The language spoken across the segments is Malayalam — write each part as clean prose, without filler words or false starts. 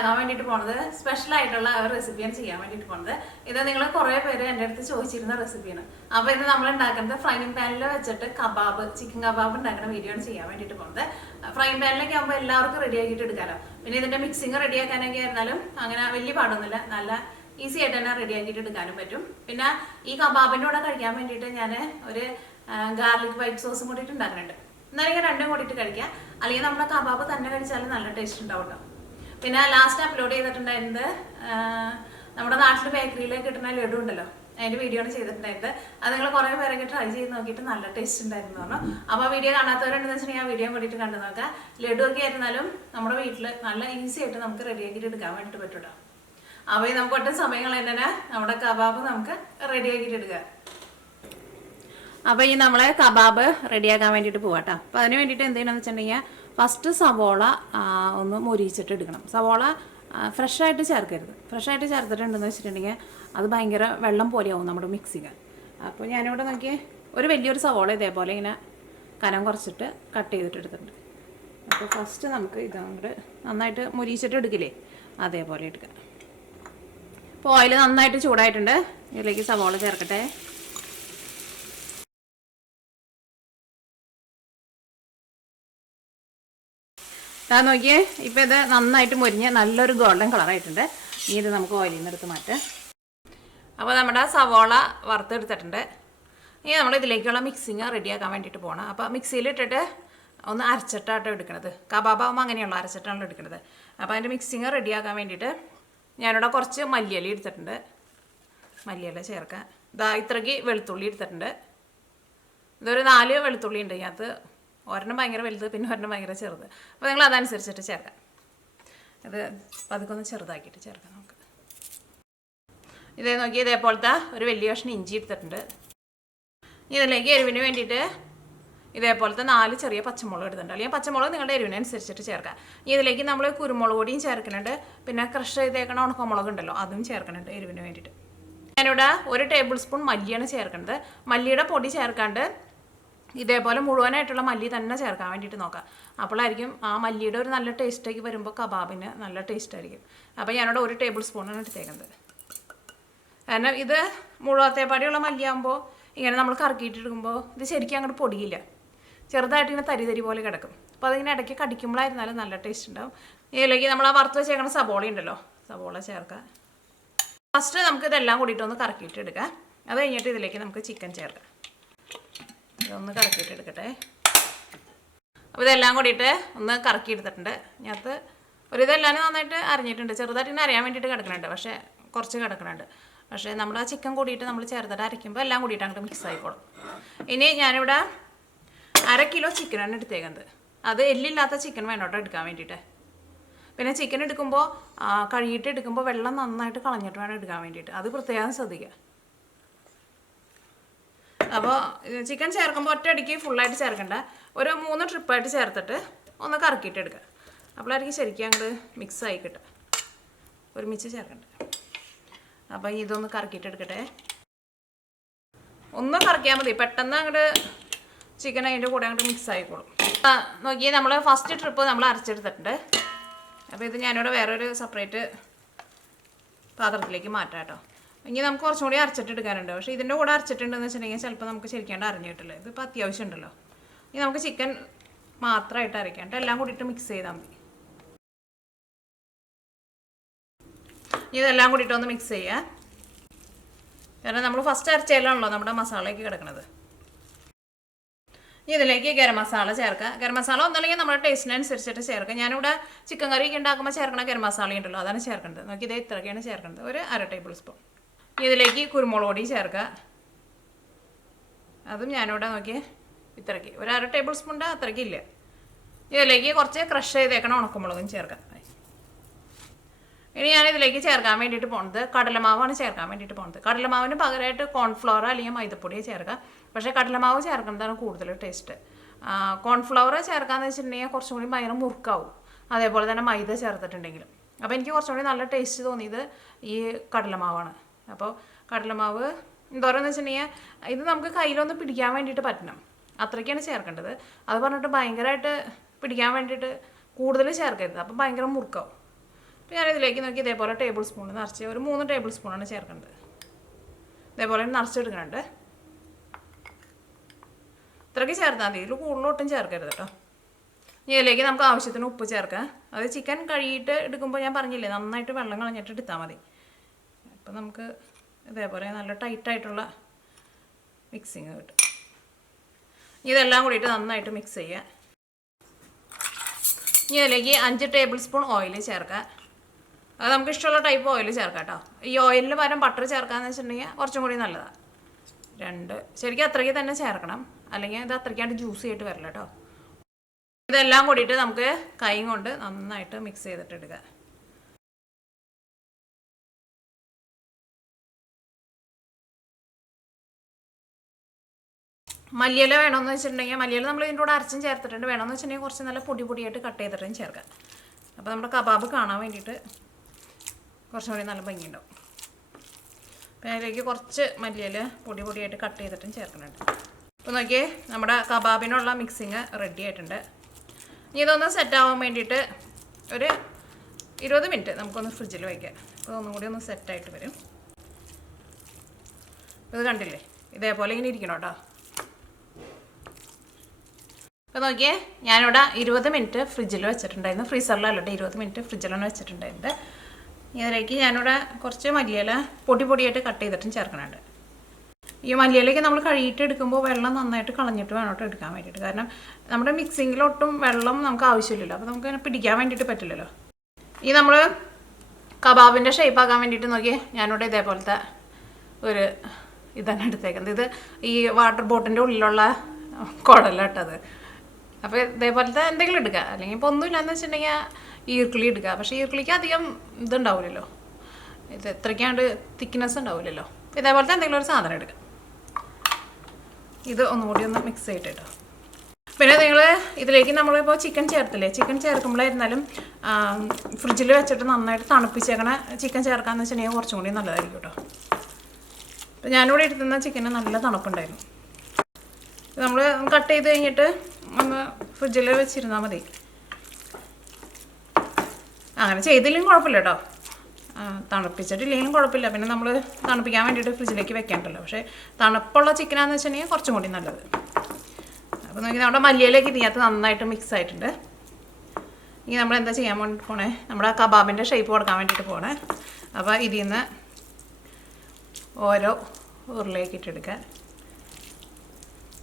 ഉണ്ടാക്കാൻ വേണ്ടിയിട്ട് പോണത് സ്പെഷ്യൽ ആയിട്ടുള്ള ഒരു റെസിപ്പിയാണ് ചെയ്യാൻ വേണ്ടിയിട്ട് പോണത്. ഇത് നിങ്ങൾ കുറേ പേര് എൻ്റെ അടുത്ത് ചോദിച്ചിരുന്ന റെസിപ്പിയാണ്. അപ്പോൾ ഇത് നമ്മൾ ഉണ്ടാക്കുന്നത് ഫ്രൈയിങ് പാനിൽ വെച്ചിട്ട് കബാബ്, ചിക്കൻ കബാബ് ഉണ്ടാക്കുന്ന വീഡിയോ ആണ് ചെയ്യാൻ വേണ്ടിയിട്ട് പോകുന്നത്. ഫ്രൈയിങ് പാനിലേക്ക് ആകുമ്പോൾ എല്ലാവർക്കും റെഡി ആക്കിയിട്ട് എടുക്കാമല്ലോ. പിന്നെ ഇതിൻ്റെ മിക്സിങ് റെഡി ആക്കാനൊക്കെ ആയിരുന്നാലും അങ്ങനെ വലിയ പാടൊന്നുമില്ല, നല്ല ഈസി ആയിട്ട് തന്നെ റെഡി ആക്കിയിട്ട് എടുക്കാനും പറ്റും. പിന്നെ ഈ കബാബിൻ്റെ കൂടെ കഴിക്കാൻ വേണ്ടിയിട്ട് ഞാൻ ഒരു ഗാർലിക് വൈറ്റ് സോസും കൂടിയിട്ട് ഉണ്ടാക്കുന്നുണ്ട്. എന്നാലും രണ്ടും കൂടിയിട്ട് കഴിക്കാം, അല്ലെങ്കിൽ നമ്മുടെ കബാബ് തന്നെ കഴിച്ചാലും നല്ല ടേസ്റ്റ് ഉണ്ടാവുമല്ലോ. പിന്നെ ലാസ്റ്റ് അപ്ലോഡ് ചെയ്തിട്ടുണ്ടായിരുന്നത് നമ്മുടെ നാട്ടിൽ ബേക്കറിയിലേക്ക് കിട്ടുന്ന ലഡു ഉണ്ടല്ലോ, അതിൻ്റെ വീഡിയോ ആണ് ചെയ്തിട്ടുണ്ടായിരുന്നത്. അത് നിങ്ങൾ കുറേ പേരൊക്കെ ട്രൈ ചെയ്ത് നോക്കിയിട്ട് നല്ല ടേസ്റ്റ് ഉണ്ടായിരുന്നു പറഞ്ഞു. അപ്പോൾ ആ വീഡിയോ കാണാത്തവരുണ്ടെന്ന് വെച്ചിട്ടുണ്ടെങ്കിൽ ആ വീഡിയോ കൂടിയിട്ട് കണ്ടു നോക്കാം. ലഡു ഒക്കെ ആയിരുന്നാലും നമ്മുടെ വീട്ടിൽ നല്ല ഈസി ആയിട്ട് നമുക്ക് റെഡി ആക്കിയിട്ട് എടുക്കാൻ വേണ്ടിയിട്ട് പറ്റൂട്ടോ. അപ്പോൾ ഈ നമുക്ക് ഒട്ടും സമയങ്ങൾ തന്നെ നമ്മുടെ കബാബ് നമുക്ക് റെഡി ആക്കിയിട്ട് എടുക്കാം. അപ്പോൾ ഈ നമ്മളെ കബാബ് റെഡിയാക്കാൻ വേണ്ടിയിട്ട് പോവാട്ടോ. അപ്പോൾ അതിന് വേണ്ടിയിട്ട് എന്ത് ചെയ്യണമെന്ന് വെച്ചിട്ടുണ്ടെങ്കിൽ ഫസ്റ്റ് സവോള ഒന്ന് മൊരിയിച്ചിട്ട് എടുക്കണം. സവോള ഫ്രഷായിട്ട് ചേർക്കരുത്. ഫ്രഷായിട്ട് ചേർത്തിട്ടുണ്ടെന്ന് വെച്ചിട്ടുണ്ടെങ്കിൽ അത് ഭയങ്കര വെള്ളം പോലെയാവും നമ്മുടെ മിക്സിങ്. അപ്പോൾ ഞാനിവിടെ നോക്കി ഒരു വലിയൊരു സവോള ഇതേപോലെ ഇങ്ങനെ കനം കുറച്ചിട്ട് കട്ട് ചെയ്തിട്ട് എടുത്തിട്ടുണ്ട്. അപ്പോൾ ഫസ്റ്റ് നമുക്ക് ഇതങ്ങോട്ട് നന്നായിട്ട് മൊരിയിച്ചിട്ട് എടുക്കില്ലേ, അതേപോലെ എടുക്കാം. അപ്പോൾ ഓയിൽ നന്നായിട്ട് ചൂടായിട്ടുണ്ട്, ഇതിലേക്ക് സവോള ചേർക്കട്ടെ. അതാ നോക്കിയേ, ഇപ്പോൾ ഇത് നന്നായിട്ട് മൊരിഞ്ഞ് നല്ലൊരു ഗോൾഡൻ കളറായിട്ടുണ്ട്. ഇനി ഇത് നമുക്ക് ഓയിലിൽ നിന്ന് എടുത്ത് മാറ്റാം. അപ്പോൾ നമ്മുടെ സവോള വറുത്തെടുത്തിട്ടുണ്ട്. ഇനി നമ്മൾ ഇതിലേക്കുള്ള മിക്സിങ് റെഡിയാക്കാൻ വേണ്ടിയിട്ട് പോകണം. അപ്പോൾ മിക്സിയിലിട്ടിട്ട് ഒന്ന് അരച്ചിട്ടാട്ടോ എടുക്കണത്. കബാബാകുമ്പോൾ അങ്ങനെയുള്ള അരച്ചിട്ടാണല്ലോ എടുക്കുന്നത്. അപ്പോൾ അതിൻ്റെ മിക്സിങ് റെഡിയാക്കാൻ വേണ്ടിയിട്ട് ഞാനിവിടെ കുറച്ച് മല്ലിയില എടുത്തിട്ടുണ്ട്. മല്ലിയില ചേർക്കാം. ഇതാ ഇത്രയ്ക്ക് വെളുത്തുള്ളി എടുത്തിട്ടുണ്ട്. ഇതൊരു 4 വെളുത്തുള്ളി ഉണ്ട്. ഇതിനകത്ത് ഒരെണ്ണം ഭയങ്കര വലുത്, പിന്നെ ഒരെണ്ണം ഭയങ്കര ചെറുത്. അപ്പോൾ നിങ്ങൾ അതനുസരിച്ചിട്ട് ചേർക്കാം. ഇത് പതുക്കെ ഒന്ന് ചെറുതാക്കിയിട്ട് ചേർക്കാം നമുക്ക്. ഇതേ നോക്കി ഇതേപോലത്തെ ഒരു വലിയ കഷ്ണം ഇഞ്ചി എടുത്തിട്ടുണ്ട്. ഇതിലേക്ക് എരിവിന് വേണ്ടിയിട്ട് ഇതേപോലത്തെ 4 ചെറിയ പച്ചമുളക് എടുത്തിട്ടുണ്ട്. അല്ലെങ്കിൽ പച്ചമുളക് നിങ്ങളുടെ എരിവിനനുസരിച്ചിട്ട് ചേർക്കാം. ഇതിലേക്ക് നമ്മൾ കുരുമുളക് പൊടിയും ചേർക്കുന്നുണ്ട്, പിന്നെ ക്രഷ് ചെയ്തേക്കണ ഉണക്കമുളക് ഉണ്ടല്ലോ അതും ചേർക്കുന്നുണ്ട് എരിവിന് വേണ്ടിയിട്ട്. ഞാനിവിടെ 1 ടേബിൾ സ്പൂൺ മല്ലിയാണ് ചേർക്കുന്നത്. മല്ലിയുടെ പൊടി ചേർക്കാണ്ട് ഇതേപോലെ മുഴുവനായിട്ടുള്ള മല്ലി തന്നെ ചേർക്കാൻ വേണ്ടിയിട്ട് നോക്കാം. അപ്പോഴായിരിക്കും ആ മല്ലിയുടെ ഒരു നല്ല ടേസ്റ്റേക്ക് വരുമ്പോൾ കബാബിന് നല്ല ടേസ്റ്റ് ആയിരിക്കും. അപ്പോൾ ഞാനിവിടെ 1 ടേബിൾ സ്പൂണാണ് എടുത്തേക്കുന്നത്. കാരണം ഇത് മുഴുവത്തേപ്പാടിയുള്ള മല്ലിയാകുമ്പോൾ ഇങ്ങനെ നമ്മൾ കറക്കിയിട്ടെടുക്കുമ്പോൾ ഇത് ശരിക്കും അങ്ങോട്ട് പൊടിയില്ല, ചെറുതായിട്ട് ഇങ്ങനെ തരി പോലെ കിടക്കും. അപ്പോൾ അതിങ്ങനെ ഇടയ്ക്ക് കടിക്കുമ്പോഴായിരുന്നാലും നല്ല ടേസ്റ്റ് ഉണ്ടാവും. ഇതിലേക്ക് നമ്മൾ ആ വറുത്ത് വെച്ചേക്കണ സബോള ഉണ്ടല്ലോ, സബോള ചേർക്കാം. ഫസ്റ്റ് നമുക്ക് ഇതെല്ലാം കൂടിയിട്ടൊന്ന് കറക്കിയിട്ടെടുക്കാം. അത് കഴിഞ്ഞിട്ട് ഇതിലേക്ക് നമുക്ക് ചിക്കൻ ചേർക്കാം. ഇതൊന്ന് കറക്കിയിട്ടെടുക്കട്ടെ. അപ്പോൾ ഇതെല്ലാം കൂടിയിട്ട് ഒന്ന് കറക്കിയെടുത്തിട്ടുണ്ട്. ഇതിനകത്ത് ഇതെല്ലാം നന്നായിട്ട് അരിഞ്ഞിട്ടുണ്ട്. ചെറുതായിട്ട് ഇങ്ങനെ അറിയാൻ വേണ്ടിയിട്ട് കിടക്കുന്നുണ്ട്, പക്ഷേ കുറച്ച് കിടക്കുന്നുണ്ട്. പക്ഷേ നമ്മൾ ആ ചിക്കൻ കൂടിയിട്ട് നമ്മൾ ചേർത്തിട്ട് അരയ്ക്കുമ്പോൾ എല്ലാം കൂടിയിട്ട് അങ്ങോട്ട് മിക്സ് ആയിക്കോളും. ഇനി ഞാനിവിടെ 1/2 കിലോ ചിക്കനാണ് എടുത്തേക്കുന്നത്. അത് എല്ലില്ലാത്ത ചിക്കൻ വേണോട്ടോ എടുക്കാൻ വേണ്ടിയിട്ട്. പിന്നെ ചിക്കൻ എടുക്കുമ്പോൾ കഴുകിയിട്ട് എടുക്കുമ്പോൾ വെള്ളം നന്നായിട്ട് കളഞ്ഞിട്ട് വേണം എടുക്കാൻ വേണ്ടിയിട്ട്. അത് പ്രത്യേകം ശ്രദ്ധിക്കുക. അപ്പോൾ ചിക്കൻ ചേർക്കുമ്പോൾ ഒറ്റയടിക്ക് ഫുള്ളായിട്ട് ചേർക്കണ്ട, ഒരു 3 ട്രിപ്പായിട്ട് ചേർത്തിട്ട് ഒന്ന് കറക്കിയിട്ട് എടുക്കുക. അപ്പോഴായിരിക്കും ശരിക്കും അങ്ങോട്ട് മിക്സ് ആയി കിട്ടുക, ഒരുമിച്ച് ചേർക്കണ്ട. അപ്പോൾ ഇതൊന്ന് കറക്കിയിട്ട് എടുക്കട്ടെ. ഒന്ന് കറക്കിയാൽ മതി, പെട്ടെന്ന് അങ്ങോട്ട് ചിക്കൻ അതിൻ്റെ കൂടെ അങ്ങോട്ട് മിക്സ് ആയിക്കോളും. നോക്കിയാൽ നമ്മൾ ഫസ്റ്റ് ട്രിപ്പ് നമ്മൾ അരച്ചെടുത്തിട്ടുണ്ട്. അപ്പോൾ ഇത് ഞാനിവിടെ വേറൊരു സെപ്പറേറ്റ് പാത്രത്തിലേക്ക് മാറ്റാം കേട്ടോ. ഇനി നമുക്ക് കുറച്ചും കൂടി അരച്ചിട്ടെടുക്കാനുണ്ട്. പക്ഷേ ഇതിൻ്റെ കൂടെ അരച്ചിട്ടുണ്ടെന്ന് വെച്ചിട്ടുണ്ടെങ്കിൽ ചിലപ്പോൾ നമുക്ക് ശരിക്കാണ്ട് അരഞ്ഞു കിട്ടില്ല. ഇതിപ്പോൾ അത്യാവശ്യം ഉണ്ടല്ലോ. ഇനി നമുക്ക് ചിക്കൻ മാത്രമായിട്ട് അരയ്ക്കാണ്ട് എല്ലാം കൂടിയിട്ട് മിക്സ് ചെയ്താൽ മതി. ഇതെല്ലാം കൂടിയിട്ട് ഒന്ന് മിക്സ് ചെയ്യുക. കാരണം നമ്മൾ ഫസ്റ്റ് അരച്ചതിലാണല്ലോ നമ്മുടെ മസാലയ്ക്ക് കിടക്കുന്നത്. ഇതിലേക്ക് ഗരം മസാല ചേർക്കുക. ഗരം മസാല ഒന്നല്ലെങ്കിൽ നമ്മുടെ ടേസ്റ്റിനനുസരിച്ചിട്ട് ചേർക്കുക. ഞാനിവിടെ ചിക്കൻ കറിയൊക്കെ ഉണ്ടാക്കുമ്പോൾ ചേർക്കണ ഗരം മസാല ഉണ്ടല്ലോ, അതാണ് ചേർക്കേണ്ടത്. നോക്കി ഇതേ ഇത്രയൊക്കെയാണ് ചേർക്കേണ്ടത്, ഒരു 1/2 ടേബിൾ സ്പൂൺ. ഇതിലേക്ക് കുരുമുളക് പൊടി ചേർക്കുക. അതും ഞാനിവിടെ നോക്കി ഇത്രയ്ക്ക് ഒരു 1/2 ടേബിൾ സ്പൂണിൻ്റെ അത്രയ്ക്ക് ഇല്ല. ഇതിലേക്ക് കുറച്ച് ക്രഷ് ചെയ്തേക്കണം ഉണക്കമുളകും ചേർക്കാം. ഇനി ഞാനിതിലേക്ക് ചേർക്കാൻ വേണ്ടിയിട്ട് പോകുന്നത് കടലമാവാണ് ചേർക്കാൻ വേണ്ടിയിട്ട് പോകുന്നത്. കടലമാവിന് പകരമായിട്ട് കോൺഫ്ലവർ അല്ലെങ്കിൽ മൈദപ്പൊടിയെ ചേർക്കാം. പക്ഷേ കടലമാവ് ചേർക്കുന്നതാണ് കൂടുതൽ ടേസ്റ്റ്. കോൺഫ്ലവർ ചേർക്കാമെന്ന് വെച്ചിട്ടുണ്ടെങ്കിൽ കുറച്ചും കൂടി ഭയങ്കര മുറുക്കാവും, അതേപോലെ തന്നെ മൈദ ചേർത്തിട്ടുണ്ടെങ്കിലും. അപ്പോൾ എനിക്ക് കുറച്ചും കൂടി നല്ല ടേസ്റ്റ് തോന്നിയത് ഈ കടലമാവാണ്. അപ്പോൾ കടലമാവ് എന്തോരെന്ന് വെച്ചിട്ടുണ്ടെങ്കിൽ ഇത് നമുക്ക് കയ്യിലൊന്ന് പിടിക്കാൻ വേണ്ടിയിട്ട് പറ്റണം, അത്രയ്ക്കാണ് ചേർക്കേണ്ടത്. അത് പറഞ്ഞിട്ട് ഭയങ്കരമായിട്ട് പിടിക്കാൻ വേണ്ടിയിട്ട് കൂടുതൽ ചേർക്കരുത്, അപ്പോൾ ഭയങ്കര മുറുക്കാവും. അപ്പോൾ ഞാനിതിലേക്ക് നോക്കി ഇതേപോലെ ടേബിൾ സ്പൂൺ നിറച്ച് ഒരു 3 ടേബിൾ സ്പൂണാണ് ചേർക്കേണ്ടത്. ഇതേപോലെ നിറച്ചെടുക്കുന്നുണ്ട്. ഇത്രയ്ക്ക് ചേർത്താൽ മതി, ഇതിൽ കൂടുതലൊട്ടും ചേർക്കരുത് കേട്ടോ. ഇനി ഇതിലേക്ക് നമുക്ക് ആവശ്യത്തിന് ഉപ്പ് ചേർക്കാം. അത് ചിക്കൻ കഴുകിയിട്ട് എടുക്കുമ്പോൾ ഞാൻ പറഞ്ഞില്ലേ നന്നായിട്ട് വെള്ളം കളഞ്ഞിട്ട് എടുത്താൽ മതി. അപ്പം നമുക്ക് ഇതേപോലെ നല്ല ടൈറ്റായിട്ടുള്ള മിക്സിങ് കിട്ടും. ഇതെല്ലാം കൂടിയിട്ട് നന്നായിട്ട് മിക്സ് ചെയ്യുക. ഇനി ഇതിലേക്ക് 5 ടേബിൾ സ്പൂൺ ഓയിൽ ചേർക്കാം. അത് നമുക്ക് ഇഷ്ടമുള്ള ടൈപ്പ് ഓയിൽ ചേർക്കാം കേട്ടോ. ഈ ഓയിലിന് പകരം ബട്ടർ ചേർക്കാമെന്ന് വെച്ചിട്ടുണ്ടെങ്കിൽ കുറച്ചും കൂടി നല്ലതാണ്. 2 ശരിക്കും അത്രയ്ക്ക് തന്നെ ചേർക്കണം, അല്ലെങ്കിൽ ഇത് അത്രയ്ക്കാണ്ട് ജ്യൂസി ആയിട്ട് വരില്ല കേട്ടോ. ഇതെല്ലാം കൂടിയിട്ട് നമുക്ക് കൈ കൊണ്ട് നന്നായിട്ട് മിക്സ് ചെയ്തിട്ട് എടുക്കുക. മല്ലിയില വേണമെന്ന് വെച്ചിട്ടുണ്ടെങ്കിൽ മല്ലിയില നമ്മൾ ഇതിൻ്റെ കൂടെ അരച്ചും ചേർത്തിട്ടുണ്ട്. വേണമെന്ന് വെച്ചിട്ടുണ്ടെങ്കിൽ കുറച്ച് നല്ല പൊടിയായിട്ട് കട്ട് ചെയ്തിട്ടും ചേർക്കാം. അപ്പോൾ നമ്മുടെ കബാബ് കാണാൻ വേണ്ടിയിട്ട് കുറച്ചും കൂടി നല്ല ഭംഗിയുണ്ടാവും. അപ്പോൾ അതിലേക്ക് കുറച്ച് മല്ലിയില പൊടിയായിട്ട് കട്ട് ചെയ്തിട്ടും ചേർക്കുന്നുണ്ട്. അപ്പോൾ നോക്കിയേ നമ്മുടെ കബാബിനുള്ള മിക്സിങ് റെഡി ആയിട്ടുണ്ട്. ഇനി ഇതൊന്ന് സെറ്റാവാൻ വേണ്ടിയിട്ട് ഒരു 20 മിനിറ്റ് നമുക്കൊന്ന് ഫ്രിഡ്ജിൽ വയ്ക്കാം. അപ്പോൾ ഒന്നും കൂടി ഒന്ന് സെറ്റായിട്ട് വരും. ഇത് കണ്ടില്ലേ ഇതേപോലെ ഇങ്ങനെ ഇരിക്കണം കേട്ടോ. അപ്പോൾ നോക്കിയേ ഞാനിവിടെ 20 മിനിറ്റ് ഫ്രിഡ്ജിൽ വെച്ചിട്ടുണ്ടായിരുന്നു. ഫ്രീസറിലല്ലട്ടെ, 20 മിനിറ്റ് ഫ്രിഡ്ജിലാണ് വെച്ചിട്ടുണ്ടായിരുന്നത്. ഇതിലേക്ക് ഞാനിവിടെ കുറച്ച് മല്ലിയില പൊടിയായിട്ട് കട്ട് ചെയ്തിട്ടും ചേർക്കണുണ്ട്. ഈ മല്ലിയിലേക്ക് നമ്മൾ കഴുകിയിട്ട് എടുക്കുമ്പോൾ വെള്ളം നന്നായിട്ട് കളഞ്ഞിട്ട് വേണം കേട്ടോ എടുക്കാൻ വേണ്ടിയിട്ട്. കാരണം നമ്മുടെ മിക്സിങ്ങിലൊട്ടും വെള്ളം നമുക്ക് ആവശ്യമില്ലല്ലോ. അപ്പോൾ നമുക്ക് അങ്ങനെ പിടിക്കാൻ വേണ്ടിയിട്ട് പറ്റില്ലല്ലോ. ഈ നമ്മൾ കബാബിൻ്റെ ഷേപ്പാക്കാൻ വേണ്ടിയിട്ട് നോക്കിയേ ഞാനിവിടെ ഇതേപോലത്തെ ഒരു ഇതാണ് എടുത്തേക്കുന്നത്. ഇത് ഈ വാട്ടർ ബോട്ടിൻ്റെ ഉള്ളിലുള്ള കുടല കേട്ടത്. അപ്പോൾ ഇതേപോലത്തെ എന്തെങ്കിലും എടുക്കുക, അല്ലെങ്കിൽ ഇപ്പോൾ ഒന്നുമില്ലാന്ന് വെച്ചിട്ടുണ്ടെങ്കിൽ ഈർക്കിളി എടുക്കുക. പക്ഷേ ഈർക്കിളിക്ക് അധികം ഇതുണ്ടാവില്ലല്ലോ, ഇത് എത്രയ്ക്കാണ്ട് തിക്നെസ് ഉണ്ടാവില്ലല്ലോ. ഇതേപോലത്തെ എന്തെങ്കിലും ഒരു സാധനം എടുക്കുക. ഇത് ഒന്നുകൂടി ഒന്ന് മിക്സ് ചെയ്തിട്ട് കേട്ടോ. പിന്നെ നിങ്ങൾ ഇതിലേക്ക് നമ്മളിപ്പോൾ ചിക്കൻ ചേർത്തില്ലേ, ചിക്കൻ ചേർക്കുമ്പോഴായിരുന്നാലും ഫ്രിഡ്ജിൽ വെച്ചിട്ട് നന്നായിട്ട് തണുപ്പിച്ചേക്കണ ചിക്കൻ ചേർക്കാമെന്ന് വെച്ചിട്ടുണ്ടെങ്കിൽ കുറച്ചും കൂടി നല്ലതായിരിക്കും കേട്ടോ. അപ്പോൾ ഞാനിവിടെ എടുത്തുന്ന ചിക്കന് നല്ല തണുപ്പുണ്ടായിരുന്നു. നമ്മൾ കട്ട് ചെയ്ത് കഴിഞ്ഞിട്ട് ഒന്ന് ഫ്രിഡ്ജിൽ വെച്ചിരുന്നാൽ മതി. അങ്ങനെ ചെയ്തില്ലെങ്കിലും കുഴപ്പമില്ല കേട്ടോ, തണുപ്പിച്ചിട്ടില്ലെങ്കിലും കുഴപ്പമില്ല. പിന്നെ നമ്മൾ തണുപ്പിക്കാൻ വേണ്ടിയിട്ട് ഫ്രിഡ്ജിലേക്ക് വെക്കേണ്ടല്ലോ. പക്ഷേ തണുപ്പുള്ള ചിക്കനാണെന്ന് വെച്ചിട്ടുണ്ടെങ്കിൽ കുറച്ചും കൂടി നല്ലത്. അപ്പോൾ നോക്കി നമ്മുടെ മല്ലിയിലേക്ക് ഇതിനകത്ത് നന്നായിട്ട് മിക്സ് ആയിട്ടുണ്ട്. ഇനി നമ്മൾ എന്താ ചെയ്യാൻ വേണ്ടി പോണേ, നമ്മുടെ കബാബിൻ്റെ ഷേപ്പ് കൊടുക്കാൻ വേണ്ടിയിട്ട് പോണേ. അപ്പോൾ ഇതിൽ നിന്ന് ഓരോ ഉരുളയൊക്കെ ഇട്ടെടുക്കുക.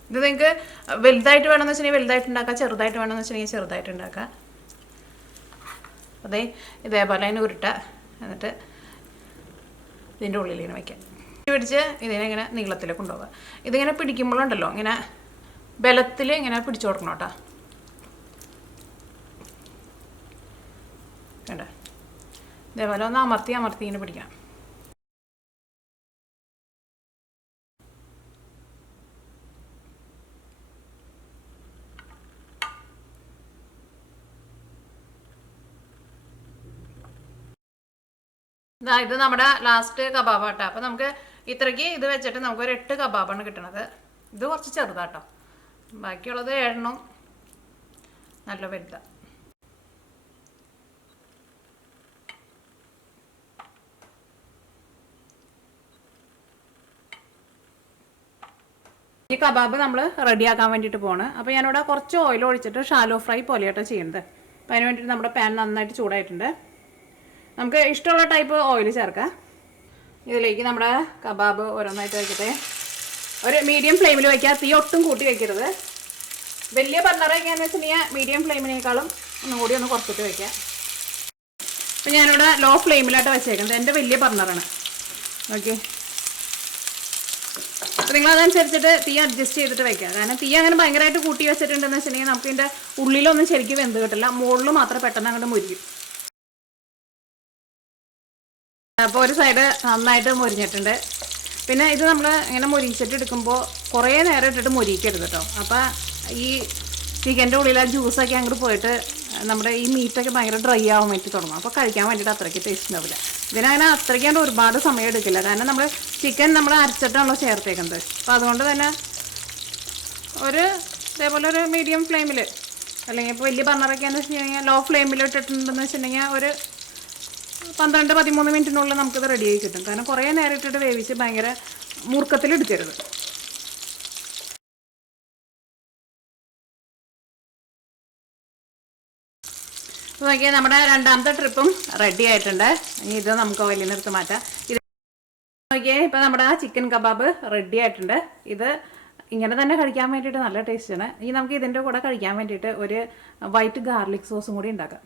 ഇത് നിങ്ങൾക്ക് വലുതായിട്ട് വേണമെന്ന് വെച്ചിട്ടുണ്ടെങ്കിൽ വലുതായിട്ട് ഉണ്ടാക്കുക, ചെറുതായിട്ട് വേണമെന്ന് വെച്ചിട്ടുണ്ടെങ്കിൽ ചെറുതായിട്ട് ഉണ്ടാക്കുക. അതേ ഇതേപോലെ അതിന് ഉരുട്ടുക, എന്നിട്ട് ഇതിൻ്റെ ഉള്ളിൽ ഇങ്ങനെ വയ്ക്കാം. പിടിച്ച് ഇതിനെ ഇങ്ങനെ നീളത്തിൽ കൊണ്ടുപോകുക. ഇതിങ്ങനെ പിടിക്കുമ്പോഴുണ്ടല്ലോ ഇങ്ങനെ ബലത്തിൽ ഇങ്ങനെ പിടിച്ചു കൊടുക്കണം കേട്ടോ. വേണ്ട ഇതേപോലെ ഒന്ന് അമർത്തി ഇങ്ങനെ പിടിക്കണം. ഇത് നമ്മുടെ ലാസ്റ്റ് കബാബാട്ടോ. അപ്പോൾ നമുക്ക് ഇത്രയ്ക്ക് ഇത് വെച്ചിട്ട് നമുക്കൊരു 8 കബാബാണ് കിട്ടണത്. ഇത് കുറച്ച് ചെറുതാട്ടോ, ബാക്കിയുള്ളത് 7 നല്ല വലുതാണ്. ഈ കബാബ് നമ്മൾ റെഡിയാക്കാൻ വേണ്ടിയിട്ട് പോവാണ്. അപ്പോൾ ഞാനിവിടെ കുറച്ച് ഓയിൽ ഒഴിച്ചിട്ട് ഷാലോ ഫ്രൈ പോലെയാട്ടോ ചെയ്യുന്നത്. അപ്പോൾ അതിന് വേണ്ടിയിട്ട് നമ്മുടെ പാൻ നന്നായിട്ട് ചൂടായിട്ടുണ്ട്. നമുക്ക് ഇഷ്ടമുള്ള ടൈപ്പ് ഓയിൽ ചേർക്കാം. ഇതിലേക്ക് നമ്മുടെ കബാബ് ഓരോന്നായിട്ട് വയ്ക്കട്ടെ. ഒരു മീഡിയം ഫ്ലെയിമിൽ വയ്ക്കുക, തീ ഒട്ടും കൂട്ടി വയ്ക്കരുത്. വലിയ ബർണറൊക്കെയാണെന്ന് വെച്ചിട്ടുണ്ടെങ്കിൽ മീഡിയം ഫ്ലെയിമിനേക്കാളും ഒന്നുകൂടി ഒന്ന് കുറച്ചിട്ട് വയ്ക്കുക. അപ്പോൾ ഞാനിവിടെ ലോ ഫ്ലെയിമിലായിട്ട് വെച്ചേക്കുന്നത്, എൻ്റെ വലിയ ബർണറാണ്. ഓക്കെ, അപ്പോൾ നിങ്ങളതനുസരിച്ചിട്ട് തീ അഡ്ജസ്റ്റ് ചെയ്തിട്ട് വയ്ക്കുക. കാരണം തീ അങ്ങനെ ഭയങ്കരമായിട്ട് കൂട്ടി വെച്ചിട്ടുണ്ടെന്ന് വെച്ചിട്ടുണ്ടെങ്കിൽ നമുക്ക് ഇതിൻ്റെ ഉള്ളിലൊന്നും ശരിക്കും വെന്ത് കിട്ടില്ല, മുകളിൽ മാത്രം പെട്ടെന്ന് അങ്ങോട്ട് മുരിക്കും. അപ്പോൾ ഒരു സൈഡ് നന്നായിട്ട് മുരിഞ്ഞിട്ടുണ്ട്. പിന്നെ ഇത് നമ്മൾ ഇങ്ങനെ മുരിച്ചിട്ട് എടുക്കുമ്പോൾ കുറേ നേരം ഇട്ടിട്ട് മുരിക്കരുത് കേട്ടോ. അപ്പോൾ ഈ ചിക്കൻ്റെ ഉള്ളിൽ ആ ജ്യൂസൊക്കെ അങ്ങോട്ട് പോയിട്ട് നമ്മുടെ ഈ മീറ്റൊക്കെ ഭയങ്കര ഡ്രൈ ആവാൻ വേണ്ടി തുടങ്ങും. അപ്പോൾ കഴിക്കാൻ വേണ്ടിയിട്ട് അത്രയ്ക്ക് ടേസ്റ്റ് ഉണ്ടാവില്ല. ഇതിനങ്ങനെ അത്രയ്ക്കാണ്ട് ഒരുപാട് സമയം എടുക്കില്ല. കാരണം നമ്മൾ ചിക്കൻ നമ്മൾ അരച്ചിട്ടാണല്ലോ ചേർത്തേക്കുന്നത്. അപ്പോൾ അതുകൊണ്ട് തന്നെ ഒരു ഇതേപോലെ ഒരു മീഡിയം ഫ്ലെയിമിൽ, അല്ലെങ്കിൽ ഇപ്പോൾ വലിയ ബർണറൊക്കെയാണെന്ന് വെച്ച് കഴിഞ്ഞാൽ ലോ ഫ്ലെയിമിൽ ഇട്ടിട്ടുണ്ടെന്ന് വെച്ചിട്ടുണ്ടെങ്കിൽ ഒരു 12-13 മിനിറ്റിനുള്ളിൽ നമുക്കിത് റെഡിയായി കിട്ടും. കാരണം കുറേ നേരം ഇട്ടിട്ട് വേവിച്ച് ഭയങ്കര മൂർക്കത്തിലെടുക്കരുത്. നോക്കിയാൽ നമ്മുടെ രണ്ടാമത്തെ ട്രിപ്പും റെഡി ആയിട്ടുണ്ട്. ഇനി ഇത് നമുക്ക് ഓയിലിൽ നിന്ന് എടുത്ത് മാറ്റാം. ഇത് നോക്കിയാൽ ഇപ്പം നമ്മുടെ ചിക്കൻ കബാബ് റെഡി ആയിട്ടുണ്ട്. ഇത് ഇങ്ങനെ തന്നെ കഴിക്കാൻ വേണ്ടിയിട്ട് നല്ല ടേസ്റ്റാണ്. ഇനി നമുക്ക് ഇതിൻ്റെ കൂടെ കഴിക്കാൻ വേണ്ടിയിട്ട് ഒരു വൈറ്റ് ഗാർലിക് സോസും കൂടി ഉണ്ടാക്കാം.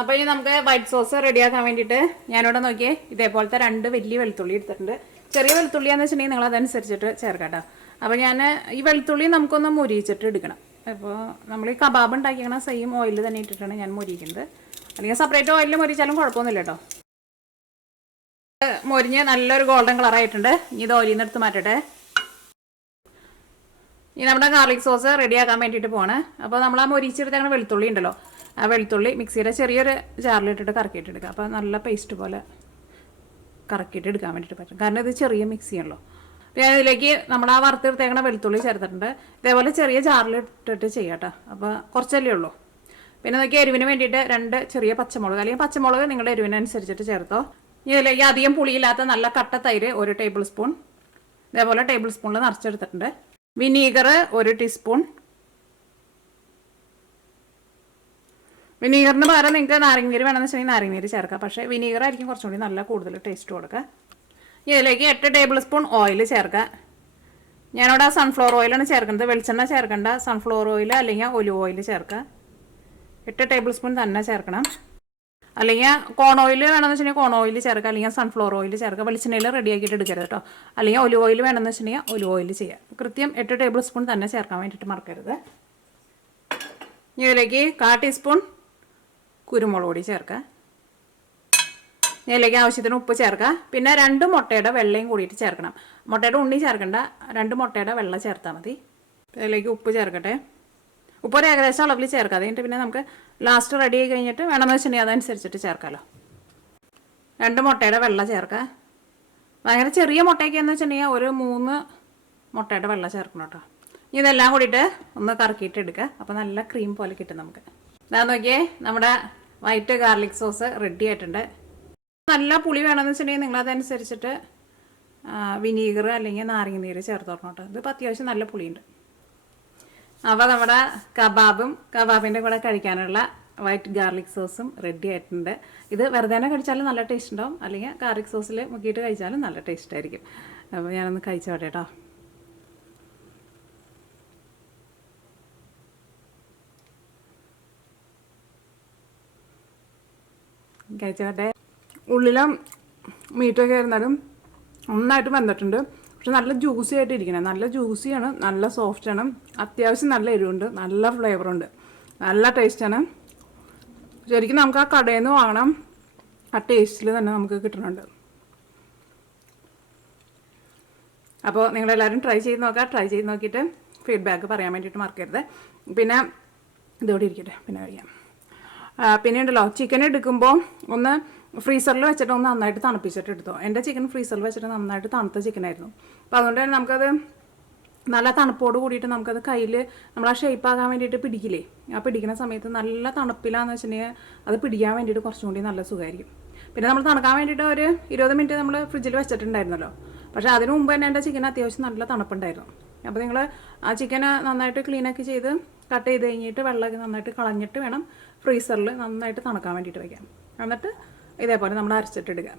അപ്പോൾ ഇനി നമുക്ക് വൈറ്റ് സോസ് റെഡിയാക്കാൻ വേണ്ടിയിട്ട് ഞാനിവിടെ നോക്കിയേ ഇതേപോലത്തെ 2 വലിയ വെളുത്തുള്ളി എടുത്തിട്ടുണ്ട്. ചെറിയ വെളുത്തുള്ളിയാന്ന് വെച്ചിട്ടുണ്ടെങ്കിൽ നിങ്ങൾ അതനുസരിച്ചിട്ട് ചേർക്കാം കേട്ടോ. അപ്പോൾ ഞാൻ ഈ വെളുത്തുള്ളി നമുക്കൊന്ന് മുരിയിച്ചിട്ട് എടുക്കണം. അപ്പോൾ നമ്മൾ ഈ കബാബ് ഉണ്ടാക്കിക്കണ സെയിം ഓയിൽ തന്നെ ഇട്ടിട്ടാണ് ഞാൻ മുരിക്കുന്നത്. അല്ലെങ്കിൽ സെപ്പറേറ്റ് ഓയിലിൽ മുരിച്ചാലും കുഴപ്പമൊന്നുമില്ല കേട്ടോ. മൊരിഞ്ഞ് നല്ലൊരു ഗോൾഡൻ കളറായിട്ടുണ്ട്. ഇനി ഇത് ഓയിലിൽ നിന്ന് എടുത്ത് മാറ്റട്ടെ. ഇനി നമ്മുടെ ഗാർലിക് സോസ് റെഡിയാക്കാൻ വേണ്ടിയിട്ട് പോവാണ്. അപ്പോൾ നമ്മൾ ആ മൊരിച്ചെടുത്തേക്കണ വെളുത്തുള്ളി ഉണ്ടല്ലോ, ആ വെളുത്തുള്ളി മിക്സിയുടെ ചെറിയൊരു ജാറിലിട്ടിട്ട് കറക്കിയിട്ടെടുക്കുക. അപ്പോൾ നല്ല പേസ്റ്റ് പോലെ കറക്കിയിട്ട് എടുക്കാൻ വേണ്ടിയിട്ട് പറ്റും. കാരണം ഇത് ചെറിയ മിക്സിയാണല്ലോ. അപ്പോൾ ഇതിലേക്ക് നമ്മൾ ആ വറുത്തെടുത്തേക്കണ വെളുത്തുള്ളി ചേർത്തിട്ടുണ്ട്. ഇതേപോലെ ചെറിയ ജാറിലിട്ടിട്ട് ചെയ്യാം കേട്ടോ. അപ്പോൾ കുറച്ചല്ലേ ഉള്ളൂ. പിന്നെ നോക്കി എരിവിന് വേണ്ടിയിട്ട് 2 ചെറിയ പച്ചമുളക്, അല്ലെങ്കിൽ പച്ചമുളക് നിങ്ങളുടെ എരിവിനനുസരിച്ചിട്ട് ചേർത്തോ. ഇതിലേക്ക് അധികം പുളിയില്ലാത്ത നല്ല കട്ട തൈര് 1 ടേബിൾ സ്പൂൺ, ഇതേപോലെ ടേബിൾ സ്പൂണിൽ നിറച്ചെടുത്തിട്ടുണ്ട്. Vinegar 1 teaspoon. വിനീഗറിന് പകരം നിങ്ങൾക്ക് നാരങ്ങനീര് വേണമെന്ന് വെച്ചിട്ടുണ്ടെങ്കിൽ നാരങ്ങനീര് ചേർക്കാം. പക്ഷേ വിനീഗർ ആയിരിക്കും കുറച്ചും കൂടി നല്ല കൂടുതൽ ടേസ്റ്റ് കൊടുക്കുക. ഇതിലേക്ക് 8 ടേബിൾ സ്പൂൺ ഓയിൽ ചേർക്കുക. ഞാനിവിടെ സൺഫ്ലവർ ഓയിലാണ് ചേർക്കുന്നത്. വെളിച്ചെണ്ണ ചേർക്കേണ്ട, സൺഫ്ലവർ ഓയിൽ അല്ലെങ്കിൽ ഒലിവ് ഓയിൽ ചേർക്കുക. 8 ടേബിൾ സ്പൂൺ തന്നെ ചേർക്കണം. അല്ലെങ്കിൽ കോൺ ഓയിൽ വേണമെന്ന് വെച്ചിട്ടുണ്ടെങ്കിൽ കോൺ ഓയിൽ ചേർക്കുക, അല്ലെങ്കിൽ സൺഫ്ലവർ ഓയിൽ ചേർക്കുക. വെളിച്ചെണ്ണയിൽ റെഡിയാക്കിയിട്ട് എടുക്കരുത് കേട്ടോ. അല്ലെങ്കിൽ ഒലിവ് ഓയിൽ വേണമെന്ന് വെച്ചിട്ടുണ്ടെങ്കിൽ ഒലിവ് ഓയിൽ ചെയ്യുക. കൃത്യം 8 ടേബിൾ സ്പൂൺ തന്നെ ചേർക്കാൻ വേണ്ടിയിട്ട് മറക്കരുത്. ഇതിലേക്ക് 1/4 ടീസ്പൂൺ കുരുമുളക് പൊടി ചേർക്കുക. ഇതിലേക്ക് ആവശ്യത്തിന് ഉപ്പ് ചേർക്കുക. പിന്നെ 2 മുട്ടയുടെ വെള്ളയും കൂടിയിട്ട് ചേർക്കണം. മുട്ടയുടെ ഉണ്ണി ചേർക്കണ്ട, 2 മുട്ടയുടെ വെള്ളം ചേർത്താൽ മതി. ഇതിലേക്ക് ഉപ്പ് ചേർക്കട്ടെ. ഉപ്പ് ഒരു ഏകദേശം അളവിൽ ചേർക്കുക. അത് കഴിഞ്ഞിട്ട് പിന്നെ നമുക്ക് ലാസ്റ്റ് റെഡി ആയി കഴിഞ്ഞിട്ട് വേണമെന്ന് വെച്ചിട്ടുണ്ടെങ്കിൽ അതനുസരിച്ചിട്ട് ചേർക്കാമല്ലോ. 2 മുട്ടയുടെ വെള്ളം ചേർക്കുക. ഭയങ്കര ചെറിയ മുട്ടയൊക്കെ എന്ന് വെച്ചിട്ടുണ്ടെങ്കിൽ ഒരു 3 മുട്ടയുടെ വെള്ളം ചേർക്കണം കേട്ടോ. ഇതെല്ലാം കൂടിയിട്ട് ഒന്ന് കറക്കിയിട്ട് എടുക്കുക. അപ്പോൾ നല്ല ക്രീം പോലെ കിട്ടും നമുക്ക്. ഇതാ നോക്കിയേ നമ്മുടെ വൈറ്റ് ഗാർലിക് സോസ് റെഡി ആയിട്ടുണ്ട്. നല്ല പുളി വേണമെന്ന് വെച്ചിട്ടുണ്ടെങ്കിൽ നിങ്ങളതനുസരിച്ചിട്ട് വിനീഗർ അല്ലെങ്കിൽ നാരങ്ങ നീര് ചേർത്ത് നോക്കണം കേട്ടോ. ഇതിപ്പോൾ അത്യാവശ്യം നല്ല പുളിയുണ്ട്. അപ്പോൾ നമ്മുടെ കബാബിൻ്റെ കൂടെ കഴിക്കാനുള്ള വൈറ്റ് ഗാർലിക് സോസും റെഡി ആയിട്ടുണ്ട്. ഇത് വെറുതെ തന്നെ കഴിച്ചാലും നല്ല ടേസ്റ്റ് ഉണ്ടാവും, അല്ലെങ്കിൽ ഗാർലിക് സോസിൽ മുക്കിയിട്ട് കഴിച്ചാലും നല്ല ടേസ്റ്റ് ആയിരിക്കും. അപ്പോൾ ഞാനൊന്ന് കഴിച്ചോട്ടെ കേട്ടോ. കഴിച്ചോട്ടെ. ഉള്ളിലും മീറ്റൊക്കെ ആയിരുന്നാലും നന്നായിട്ട് വന്നിട്ടുണ്ട്. പക്ഷെ നല്ല ജ്യൂസി ആയിട്ട് ഇരിക്കണേ. നല്ല ജ്യൂസിയാണ്, നല്ല സോഫ്റ്റാണ്, അത്യാവശ്യം നല്ല എരിവുണ്ട്, നല്ല ഫ്ലേവറുണ്ട്, നല്ല ടേസ്റ്റാണ്. ശരിക്കും നമുക്ക് ആ കടയിൽ നിന്ന് വാങ്ങണം ആ ടേസ്റ്റിൽ തന്നെ നമുക്ക് കിട്ടുന്നുണ്ട്. അപ്പോൾ നിങ്ങളെല്ലാവരും ട്രൈ ചെയ്ത് നോക്കുക. ട്രൈ ചെയ്ത് നോക്കിയിട്ട് ഫീഡ്ബാക്ക് പറയാൻ വേണ്ടിയിട്ട് മറക്കരുത്. പിന്നെ ഇതോടെ ഇരിക്കട്ടെ, പിന്നെ കഴിയാം. പിന്നെ ഉണ്ടല്ലോ, ചിക്കൻ എടുക്കുമ്പോൾ ഒന്ന് ഫ്രീസറിൽ വെച്ചിട്ട് ഒന്ന് നന്നായിട്ട് തണുപ്പിച്ചിട്ട് എടുത്തോ. എൻ്റെ ചിക്കൻ ഫ്രീസറിൽ വെച്ചിട്ട് നന്നായിട്ട് തണുത്ത ചിക്കനായിരുന്നു. അപ്പോൾ അതുകൊണ്ട് തന്നെ നമുക്കത് നല്ല തണുപ്പോട് കൂടിയിട്ട് നമുക്കത് കയ്യിൽ നമ്മൾ ആ ഷേപ്പ് ആകാൻ വേണ്ടിയിട്ട് പിടിക്കില്ലേ. ആ പിടിക്കുന്ന സമയത്ത് നല്ല തണുപ്പിലാന്ന് വെച്ചിട്ടുണ്ടെങ്കിൽ അത് പിടിക്കാൻ വേണ്ടിയിട്ട് കുറച്ചും കൂടി നല്ല സുഖമായിരിക്കും. പിന്നെ നമ്മൾ തണുക്കാൻ വേണ്ടിയിട്ട് ഒരു 20 മിനിറ്റ് നമ്മൾ ഫ്രിഡ്ജിൽ വെച്ചിട്ടുണ്ടായിരുന്നല്ലോ. പക്ഷേ അതിന് മുമ്പ് തന്നെ എൻ്റെ ചിക്കൻ അത്യാവശ്യം നല്ല തണുപ്പുണ്ടായിരുന്നു. അപ്പോൾ നിങ്ങൾ ആ ചിക്കൻ നന്നായിട്ട് ക്ലീനാക്കി ചെയ്ത് കട്ട് ചെയ്ത് കഴിഞ്ഞിട്ട് വെള്ളമൊക്കെ നന്നായിട്ട് കളഞ്ഞിട്ട് വേണം ഫ്രീസറിൽ നന്നായിട്ട് തണുക്കാൻ വേണ്ടിയിട്ട് വയ്ക്കാം. എന്നിട്ട് ഇതേപോലെ നമ്മൾ അരച്ചിട്ടെടുക്കുക.